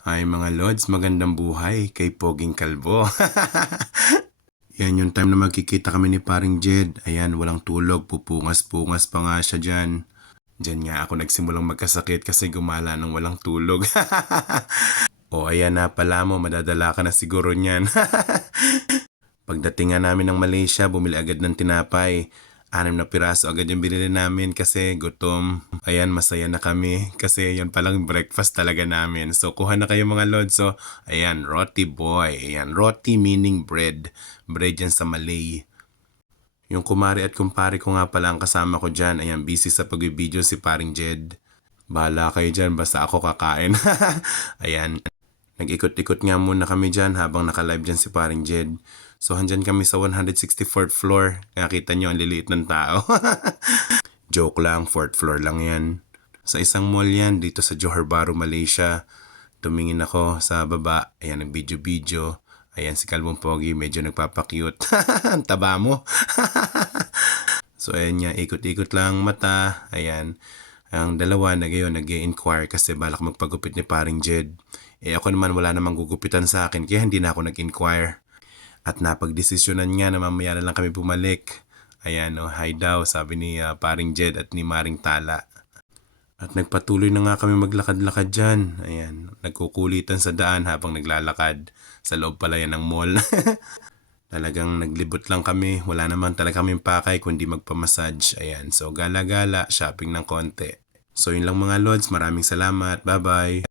Hi mga Lods, magandang buhay kay Poging Kalbo. Yan yung time na magkikita kami ni paring Jed. Ayan, walang tulog, pupungas-pungas pa nga siya dyan. Diyan nga ako nagsimulang magkasakit kasi gumala ng walang tulog. O ayan na pala mo, madadala ka na siguro niyan. Pagdating nga namin ng Malaysia, bumili agad ng tinapay. 6 na piraso agad yung binili namin kasi gutom. Ayan, masaya na kami kasi yan palang breakfast talaga namin. So, kuha na kayo mga Lord. So, ayan, roti boy. Ayan, roti meaning bread. Bread yan sa Malay. Yung kumari at kumpare ko nga pala ang kasama ko dyan. Ayan, busy sa pag-video si paring Jed. Bahala kayo dyan, basta ako kakain. Ayan, nag-ikot-ikot nga muna kami dyan habang naka-live dyan si paring Jed. So, handyan kami sa 164th floor. Kaya kita nyo, ang liliit ng tao. Joke lang, 4th floor lang yan. Sa isang mall yan, dito sa Johor Bahru, Malaysia. Tumingin ako sa baba. Ayan, nag-video-video. Ayan, si Kalbong Pogi, medyo nagpapakyut. Ang taba mo. So, ayan niya, ikot-ikot lang mata. Ayan. Ang dalawa na gayon nag-i-inquire kasi balak magpagupit ni paring Jed. Ako naman wala namang gugupitan sa akin kaya hindi na ako nag-inquire. At napagdesisyonan nga na mamaya na lang kami bumalik. Ayan, hi daw, sabi ni paring Jed at ni Maring Tala. At nagpatuloy na nga kami maglakad-lakad dyan. Ayan, nagkukulitan sa daan habang naglalakad. Sa loob pala yan ng mall. Talagang naglibot lang kami. Wala naman talaga kaming pakay kundi magpamassage. Ayan, so gala-gala, shopping ng konti. So yun lang mga Lods, maraming salamat. Bye-bye.